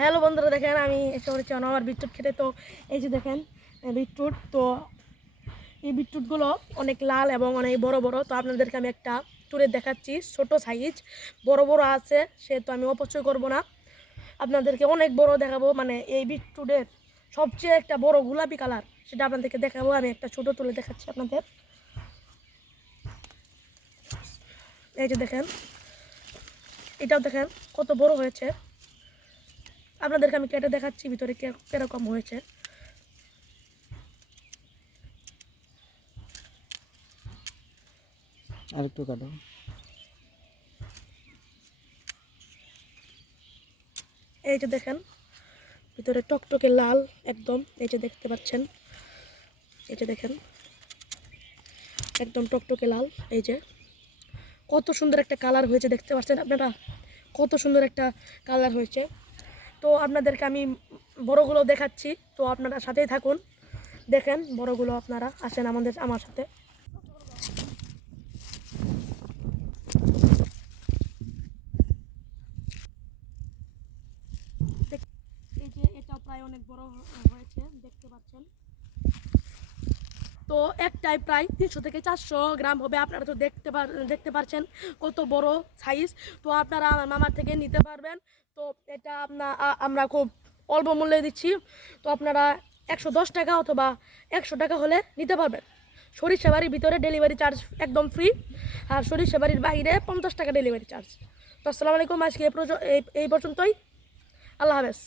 Hello বন্ধুরা, দেখেন আমি এসে পড়েছি আমার বিটরুট খেতে। তো এই যে দেখেন বিটরুট, তো এই বিটরুটগুলো অনেক লাল এবং অনেক বড় বড়। তো আপনাদেরকে আমি একটা তুলে দেখাচ্ছি, ছোট সাইজ বড় বড় আছে, সে তো আমি অপচয় করব না, আপনাদেরকে অনেক বড় দেখাবো। মানে এই বিটরুটের সবচেয়ে একটা বড় গোলাপি কালার, সেটা আপনাদেরকে দেখাবো। আমি একটা ছোট তুলে দেখাচ্ছি আপনাদের। এই যে দেখেন, এটাও দেখেন কত বড় হয়েছে। আপনাদেরকে আমি কেটে দেখাচ্ছি ভিতরে কিরকম হয়েছে। আরেকটু কাটো। এই যে দেখেন ভিতরে টকটকে লাল একদম, এই যে দেখতে পাচ্ছেন, এই যে দেখেন একদম টকটকে লাল। এই যে কত সুন্দর একটা কালার হয়েছে, দেখতে পাচ্ছেন আপনারা, কত সুন্দর একটা কালার হয়েছে। তো আপনাদেরকে আমি বড়গুলো দেখাচ্ছি, তো আপনারা সাথেই থাকুন, দেখেন বড়গুলো। আপনারা আসেন আমার সাথে। এই যে এটা প্রায় অনেক বড় হয়েছে, দেখতে পাচ্ছেন। তো একটাই প্রায় 300 থেকে 400 গ্রাম হবে। আপনারা তো দেখতে পাচ্ছেন কত বড় সাইজ। তো আপনারা আমার মামার থেকে নিতে পারবেন। তো এটা আমরা খুব অল্প মূল্যে দিচ্ছি। তো আপনারা 110 টাকা অথবা 100 টাকা হলে নিতে পারবেন। সরিষাবাড়ির ভিতরে ডেলিভারি চার্জ একদম ফ্রি, আর সরিষাবাড়ির বাইরে 50 টাকা ডেলিভারি চার্জ। তো আসসালামু আলাইকুম, আজকে এই পর্যন্তই। আল্লাহ হাফেজ।